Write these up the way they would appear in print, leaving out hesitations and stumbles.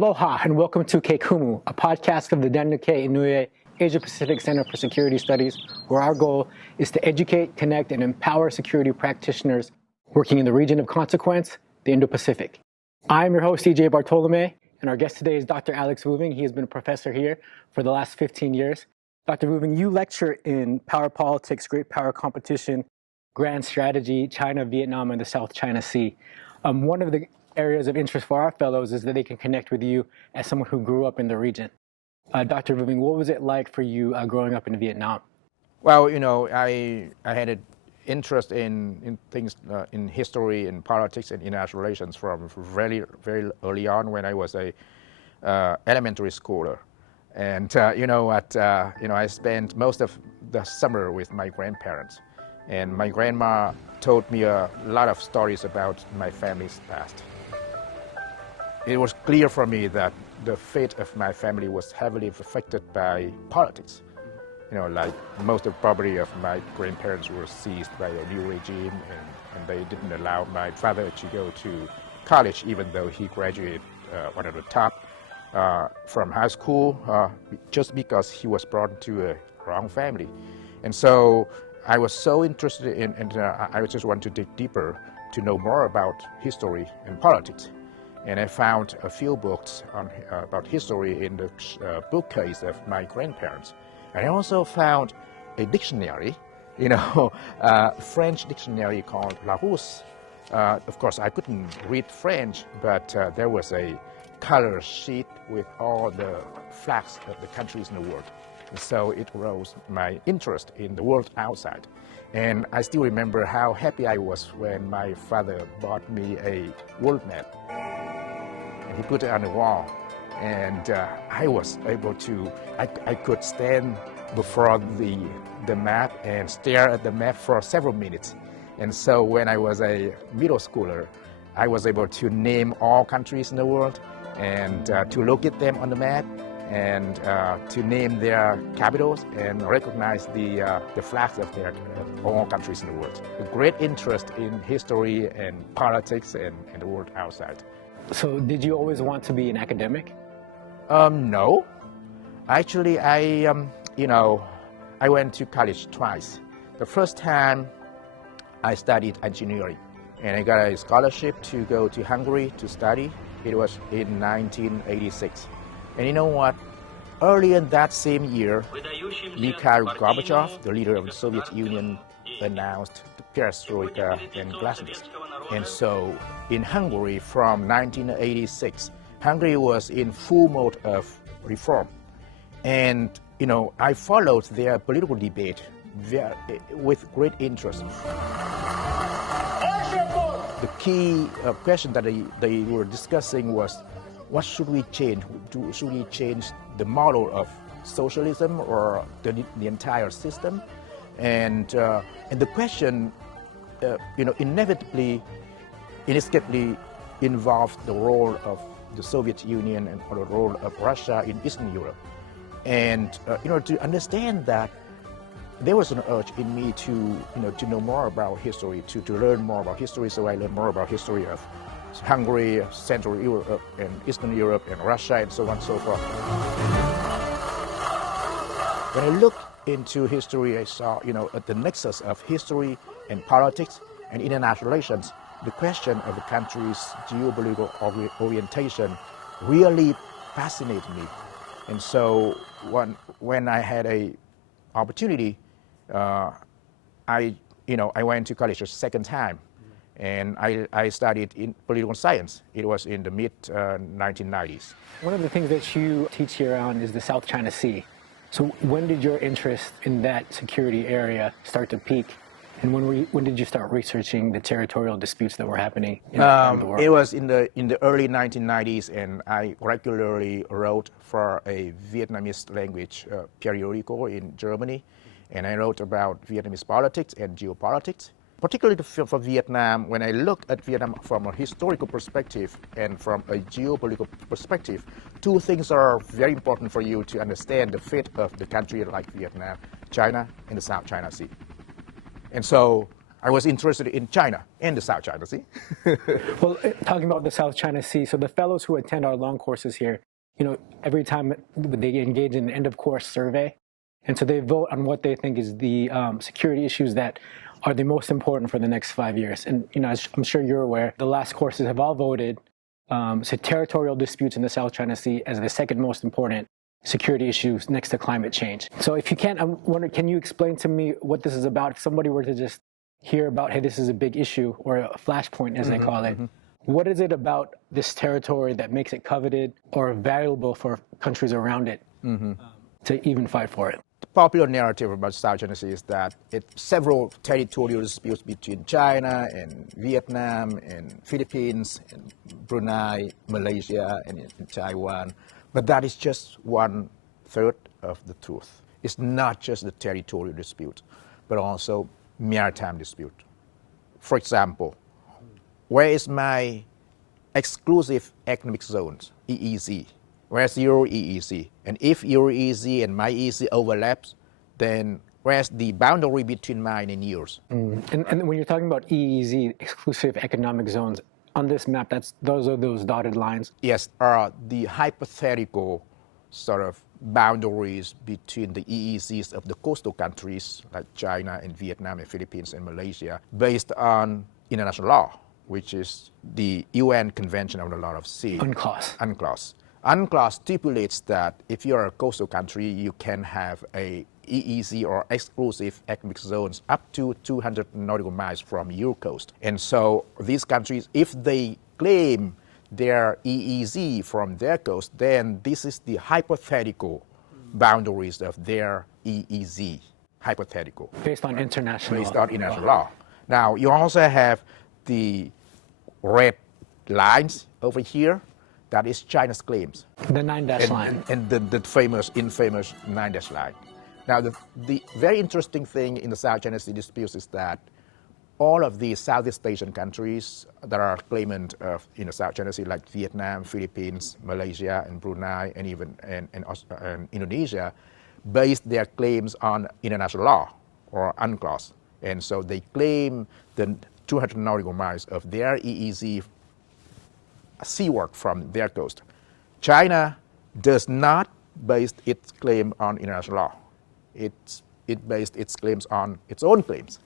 Aloha and welcome to Ke Kumu, a podcast of the Inouye Asia Pacific Center for Security Studies, where our goal is to educate, connect, and empower security practitioners working in the region of consequence, the Indo-Pacific. I'm your host, EJ Bartolome, and our guest today is Dr. Alex Vuving. He has been a professor here for the last 15 years. Dr. Vuving, you lecture in power politics, great power competition, grand strategy, China, Vietnam, and the South China Sea. One of the areas of interest for our fellows is that they can connect with you as someone who grew up in the region. Dr. Vuving, what was it like for you growing up in Vietnam? Well, I had an interest in things, in history, in politics, and international relations from very, very early on when I was a elementary schooler. And I spent most of the summer with my grandparents. And my grandma told me a lot of stories about my family's past. It was clear for me that the fate of my family was heavily affected by politics. Like most of the property of my grandparents were seized by a new regime, and they didn't allow my father to go to college, even though he graduated one of the top from high school, just because he was brought into a wrong family. And so I was so interested in, and I just wanted to dig deeper to know more about history and politics. And I found a few books about history in the bookcase of my grandparents. And I also found a dictionary, a French dictionary called Larousse. Of course, I couldn't read French, but there was a color sheet with all the flags of the countries in the world. And so it rose my interest in the world outside. And I still remember how happy I was when my father bought me a world map. And he put it on the wall. And I was able to, I could stand before the map and stare at the map for several minutes. And so when I was a middle schooler, I was able to name all countries in the world and to locate them on the map and to name their capitals and recognize the flags of all countries in the world. A great interest in history and politics and the world outside. So did you always want to be an academic? No. Actually, I went to college twice. The first time I studied engineering, and I got a scholarship to go to Hungary to study. It was in 1986. And you know what? Earlier in that same year, Mikhail Gorbachev, the leader of the Soviet Union, announced the perestroika and glasnost. And so in Hungary from 1986, Hungary was in full mode of reform. And, I followed their political debate with great interest. The key question that they were discussing was, what should we change? Should we change the model of socialism or the entire system? And the question, inescapably involved the role of the Soviet Union and the role of Russia in Eastern Europe. And to understand that, there was an urge in me to know more about history, to learn more about history. So I learned more about history of Hungary, Central Europe, and Eastern Europe, and Russia, and so on and so forth. When I looked into history, I saw, at the nexus of history and politics and international relations, the question of the country's geopolitical orientation really fascinated me. And so when I had an opportunity, I went to college a second time, and I studied in political science. It was in the mid-1990s. One of the things that you teach here on is the South China Sea. So when did your interest in that security area start to peak? And when did you start researching the territorial disputes that were happening around the world? It was in the early 1990s, and I regularly wrote for a Vietnamese language periodical in Germany. And I wrote about Vietnamese politics and geopolitics. Particularly for Vietnam, when I looked at Vietnam from a historical perspective and from a geopolitical perspective, two things are very important for you to understand the fate of the country like Vietnam, China, and the South China Sea. And so I was interested in China and the South China Sea. Well, talking about the South China Sea, so the fellows who attend our long courses here, every time they engage in an end of course survey, and so they vote on what they think is the security issues that are the most important for the next 5 years. And as I'm sure you're aware, the last courses have all voted so territorial disputes in the South China Sea as the second most important security issues next to climate change. So if you can, I'm wondering, can you explain to me what this is about? If somebody were to just hear about, hey, this is a big issue, or a flashpoint as they call it, what is it about this territory that makes it coveted or valuable for countries around it to even fight for it? The popular narrative about South China Sea is that it's several territorial disputes between China and Vietnam and Philippines and Brunei, Malaysia and Taiwan. But that is just 1/3 of the truth. It's not just the territorial dispute, but also maritime dispute. For example, where is my exclusive economic zones, EEZ? Where's your EEZ? And if your EEZ and my EEZ overlaps, then where's the boundary between mine and yours? And when you're talking about EEZ, exclusive economic zones, on this map, those are those dotted lines? Yes, are the hypothetical sort of boundaries between the EEZs of the coastal countries like China and Vietnam and Philippines and Malaysia based on international law, which is the UN Convention on the Law of Sea. UNCLOS. UNCLOS. UNCLOS stipulates that if you're a coastal country, you can have a EEZ or exclusive economic zones up to 200 nautical miles from your coast. And so these countries, if they claim their EEZ from their coast, then this is the hypothetical boundaries of their EEZ, hypothetical. Based on international law. Now, you also have the red lines over here. That is China's claims. The 9-dash line. And the infamous 9-dash line. Now, the very interesting thing in the South China Sea disputes is that all of these Southeast Asian countries that are claimant of South China Sea, like Vietnam, Philippines, Malaysia, and Brunei, and even and Indonesia, based their claims on international law or UNCLOS. And so they claim the 200 nautical miles of their EEZ seawork from their coast. China does not base its claim on international law. It based its claims on its own claims,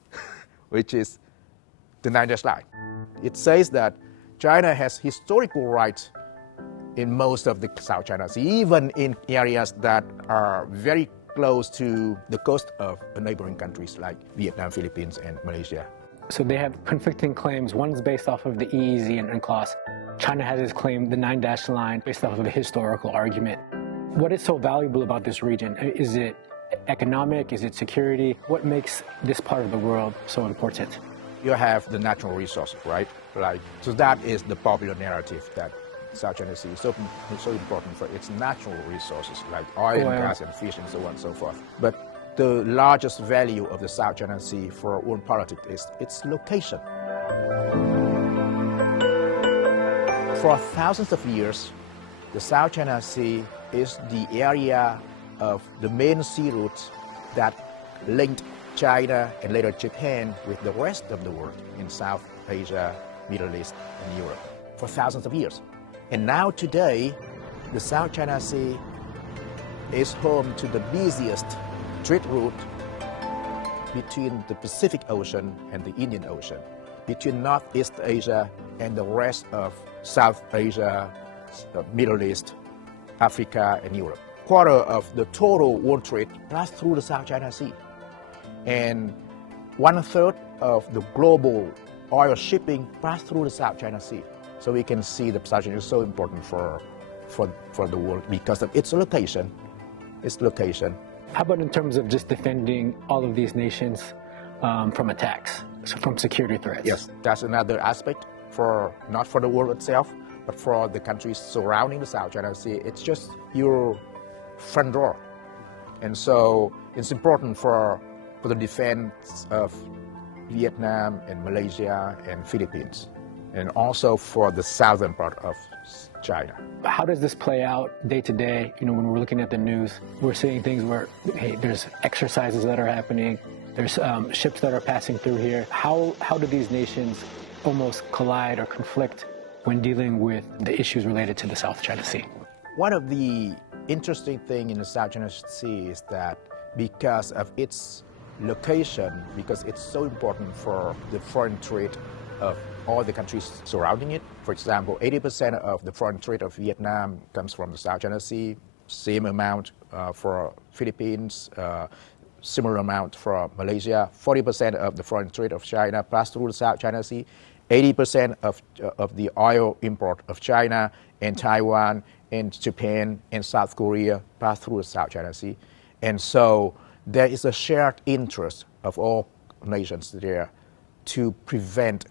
which is the 9-dash line. It says that China has historical rights in most of the South China Sea, even in areas that are very close to the coast of neighboring countries like Vietnam, Philippines, and Malaysia. So they have conflicting claims. One's based off of the EEZ and UNCLOS. China has its claim, the 9-dash line, based off of a historical argument. What is so valuable about this region? Is it economic? Is it security? What makes this part of the world so important? You have the natural resources, right? So that is the popular narrative that South China Sea is so important for its natural resources, like oil and gas and fish and so on and so forth. But the largest value of the South China Sea for world politics is its location. For thousands of years, the South China Sea is the area of the main sea routes that linked China and later Japan with the rest of the world in South Asia, Middle East, and Europe for thousands of years. And now today, the South China Sea is home to the busiest trade route between the Pacific Ocean and the Indian Ocean, between Northeast Asia and the rest of South Asia, Middle East, Africa, and Europe. Quarter of the total world trade passed through the South China Sea. And 1/3 of the global oil shipping passed through the South China Sea. So we can see the South China Sea is so important for the world because of its location. How about in terms of just defending all of these nations from attacks, so from security threats? Yes, that's another aspect not for the world itself, but for the countries surrounding the South China Sea. It's just your front door. And so it's important for the defense of Vietnam and Malaysia and Philippines, and also for the southern part of China. How does this play out day to day? When we're looking at the news, we're seeing things where, hey, there's exercises that are happening, There's ships that are passing through here. How do these nations almost collide or conflict when dealing with the issues related to the South China Sea? One of the interesting things in the South China Sea is that because of its location, because it's so important for the foreign trade of all the countries surrounding it. For example, 80% of the foreign trade of Vietnam comes from the South China Sea, same amount for Philippines, similar amount for Malaysia. 40% of the foreign trade of China pass through the South China Sea. 80% of the oil import of China and Taiwan and Japan and South Korea pass through the South China Sea. And so there is a shared interest of all nations there to prevent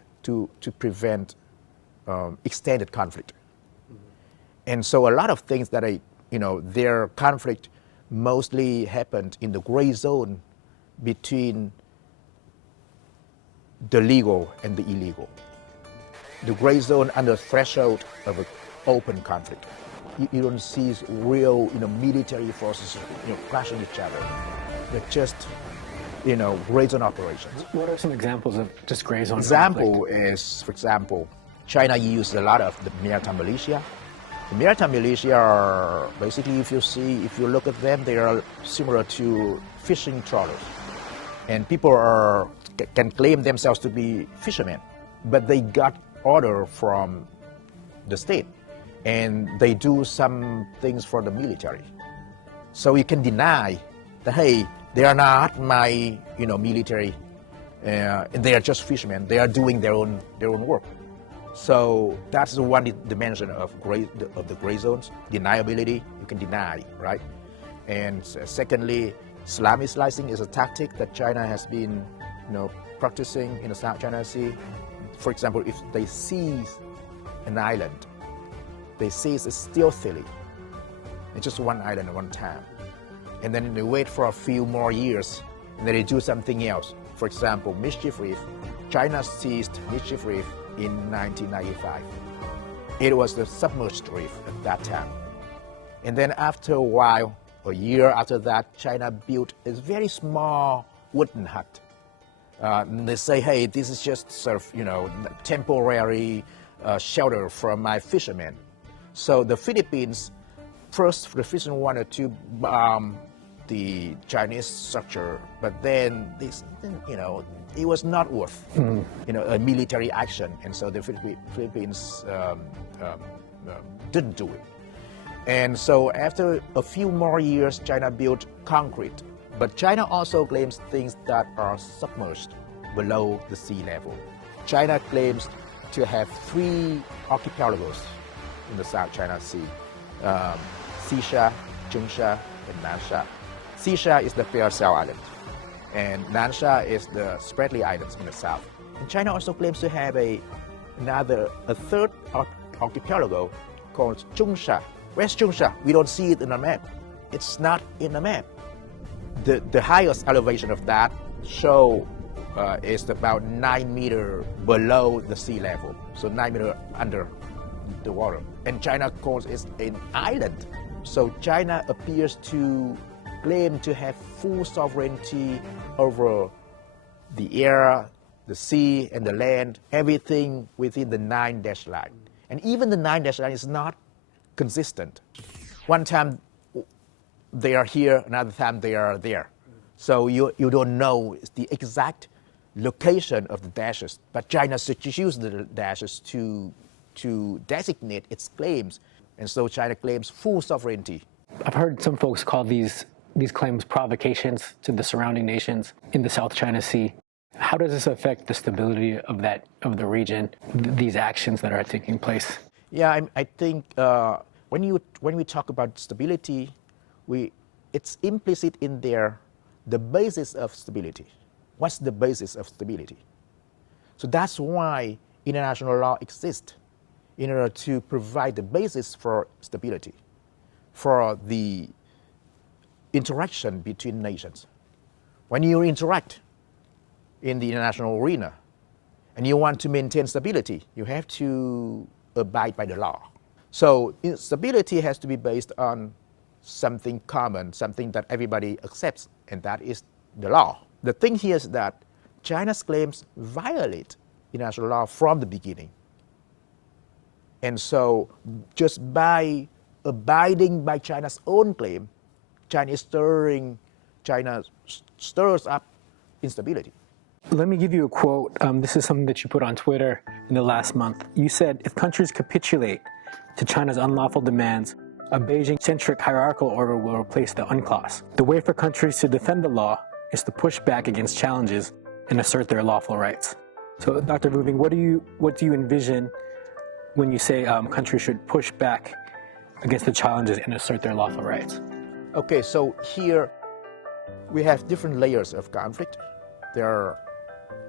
extended conflict. And so a lot of things that their conflict mostly happened in the gray zone between the legal and the illegal. The gray zone under threshold of an open conflict. You don't see real military forces clashing each other. They're just gray zone operations. What are some examples of just gray zone Example conflict? is, for example, China used a lot of the maritime militia. The maritime militia are basically, if you look at them, they are similar to fishing trawlers. And people can claim themselves to be fishermen, but they got order from the state, and they do some things for the military. So you can deny that, hey, they are not my military, and they are just fishermen. They are doing their own work. So that's the one dimension of the gray zones. Deniability, you can deny, right? And secondly, Islamicizing is a tactic that China has been practicing in the South China Sea. For example, if they seize an island, they seize it stealthily. It's just one island at one time. And then they wait for a few more years, and then they do something else. For example, Mischief Reef. China seized Mischief Reef in 1995. It was the submerged reef at that time. And then after a while, a year after that, China built a very small wooden hut. And they say, hey, this is just sort of, temporary shelter for my fishermen. So the Philippines, first the fishermen wanted to bomb the Chinese structure, but then this, it was not worth, a military action, and so the Philippines didn't do it. And so after a few more years, China built concrete. But China also claims things that are submerged below the sea level. China claims to have 3 archipelagos in the South China Sea: Xisha, Zhongsha, and Nansha. Xisha is the Paracel Island, and Nansha is the Spratly Islands in the south. And China also claims to have a third archipelago called Zhongsha. Where's Zhongsha? We don't see it in the map. It's not in the map. The highest elevation of that show is about 9 meters below the sea level, so 9 meters under the water. And China calls it an island. So China appears to claim to have full sovereignty over the air, the sea, and the land, everything within the 9-dash line. And even the 9-dash line is not consistent. One time they are here, another time they are there. So you don't know the exact location of the dashes, but China uses the dashes to designate its claims, and so China claims full sovereignty. I've heard some folks call these claims provocations to the surrounding nations in the South China Sea. How does this affect the stability of the region, these actions that are taking place? Yeah, I think when we talk about stability, it's implicit in there the basis of stability. What's the basis of stability? So that's why international law exists, in order to provide the basis for stability, for the interaction between nations. When you interact in the international arena and you want to maintain stability, you have to abide by the law. So stability has to be based on something common, something that everybody accepts, and that is the law. the thing here is that China's claims violate international law from the beginning. And so just by abiding by China's own claim, China stirs up instability. Let me give you a quote. This is something that you put on Twitter in the last month. You said, if countries capitulate to China's unlawful demands, a Beijing-centric hierarchical order will replace the UNCLOS. The way for countries to defend the law is to push back against challenges and assert their lawful rights. So, Dr. Vuving, what do you envision when you say countries should push back against the challenges and assert their lawful rights? Okay, so here we have different layers of conflict. There are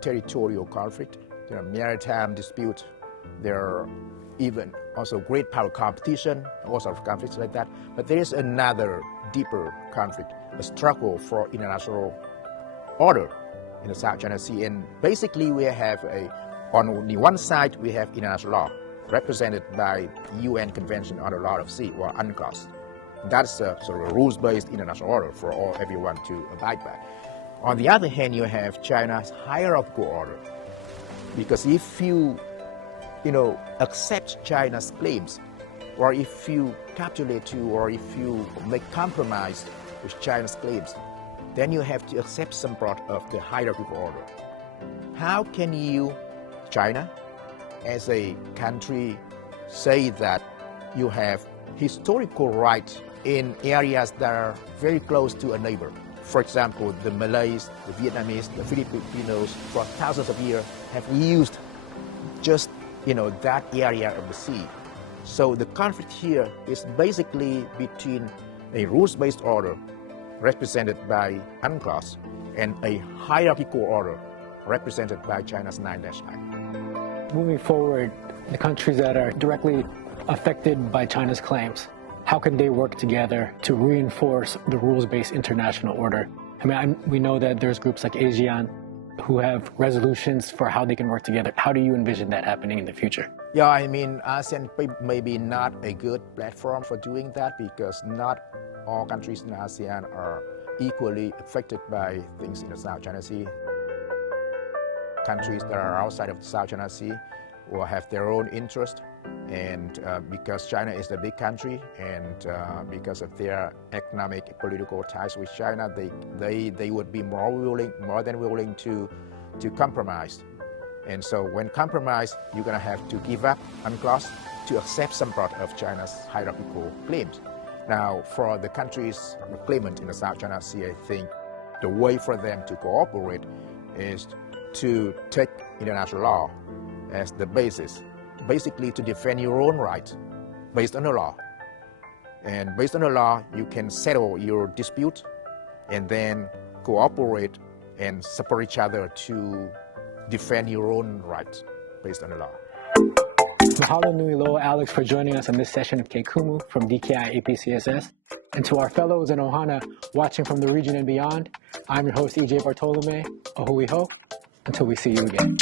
territorial conflict, there are maritime dispute, there are even also great power competition, all sorts of conflicts like that. But there is another deeper conflict, a struggle for international order in the South China Sea. And basically we have on the one side we have international law, represented by the UN Convention on the Law of Sea, or UNCLOS. That's a sort of a rules-based international order for everyone to abide by. On the other hand, you have China's hierarchical order, because if you accept China's claims, or if you capitulate to, or if you make compromise with China's claims, then you have to accept some part of the hierarchical order. How can you, China, as a country, say that you have historical rights in areas that are very close to a neighbor? For example, the Malays, the Vietnamese, the Filipinos, for thousands of years have used just that area of the sea. So the conflict here is basically between a rules-based order represented by UNCLOS and a hierarchical order represented by China's 9-9. Moving forward, the countries that are directly affected by China's claims, how can they work together to reinforce the rules-based international order? I mean, we know that there's groups like ASEAN who have resolutions for how they can work together. How do you envision that happening in the future? Yeah, I mean, ASEAN may be not a good platform for doing that, because not all countries in ASEAN are equally affected by things in the South China Sea. Countries that are outside of the South China Sea will have their own interest, and because China is a big country, and because of their economic, political ties with China, they would be more than willing to compromise. And so when compromise, you're going to have to give up UNCLOS to accept some part of China's hierarchical claims. Now, for the countries claimant in the South China Sea, I think the way for them to cooperate is to take international law as the basis, basically to defend your own rights based on the law. And based on the law, you can settle your dispute and then cooperate and support each other to defend your own rights based on the law. Mahalo nui loa, Alex, for joining us on this session of Ke Kumu from DKI APCSS. And to our fellows in Ohana watching from the region and beyond, I'm your host, EJ Bartolome. Ahui ho, until we see you again.